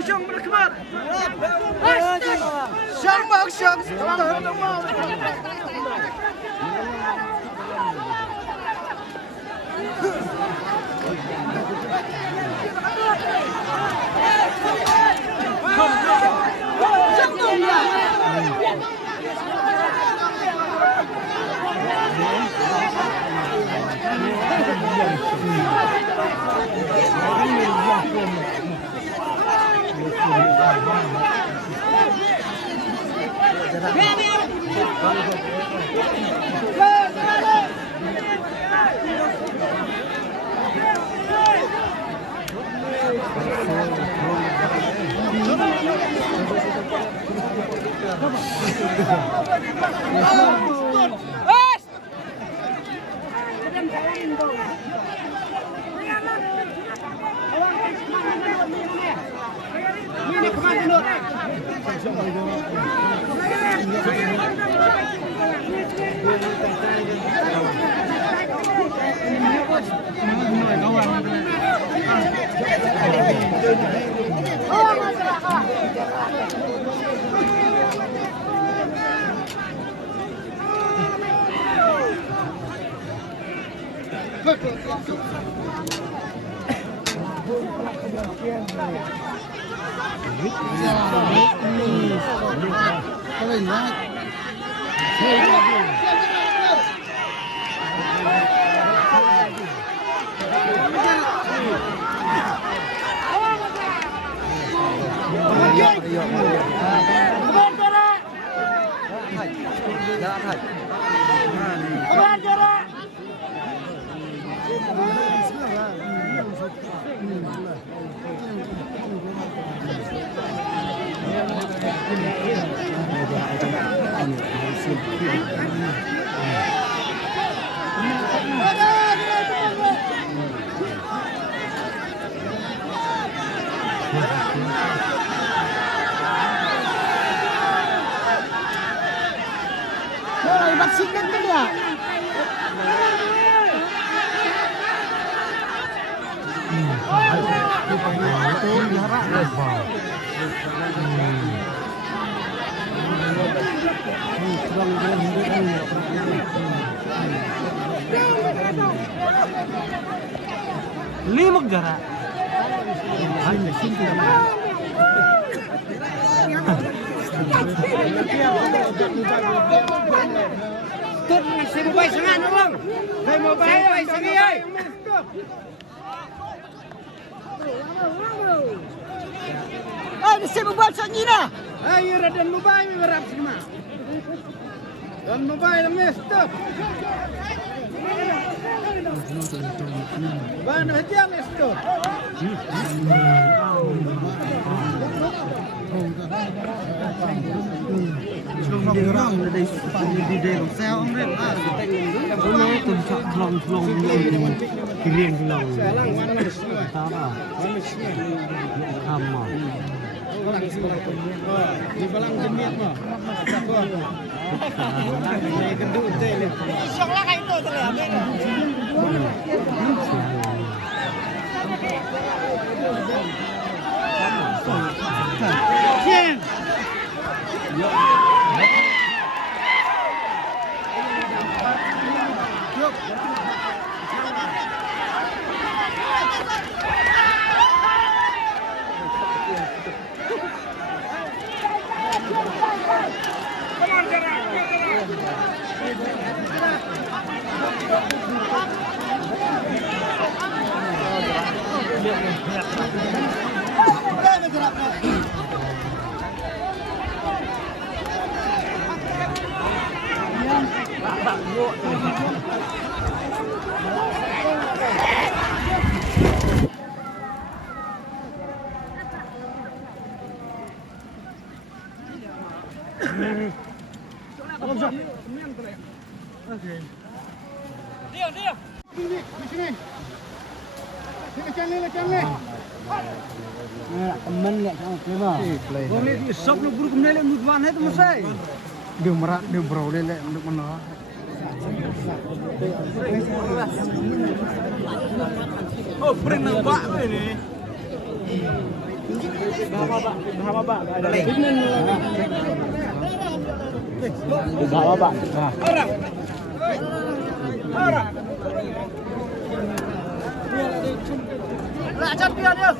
شنق بالكبار شنق Limog jarak. Tốt xe mobile sang ăn đúng không? Xe mobile sang đi ơi. Xe mobile sang đi nè. Ayo dan mobile berapa sih mah? Dan mobile namanya stop. Ban hadiah stop. Điều đó là đi đều sao ông đấy hôm nay tuần chọn lòng thì liền lòng sao à hầm mà Di balang jemiat mah. Ini gendut teh. Isong lah kayak itu terlihat. Jen. Dia. Sini. Sini. temen nggak sama prima. Boleh di shop lu buru kemudian lu mudwan itu masai. Dia merak dia bro dia untuk mana? Oh, bring nang bak ini. Hama Pak. Ada. Hama Pak. Orang. Orang. Nak champion dia.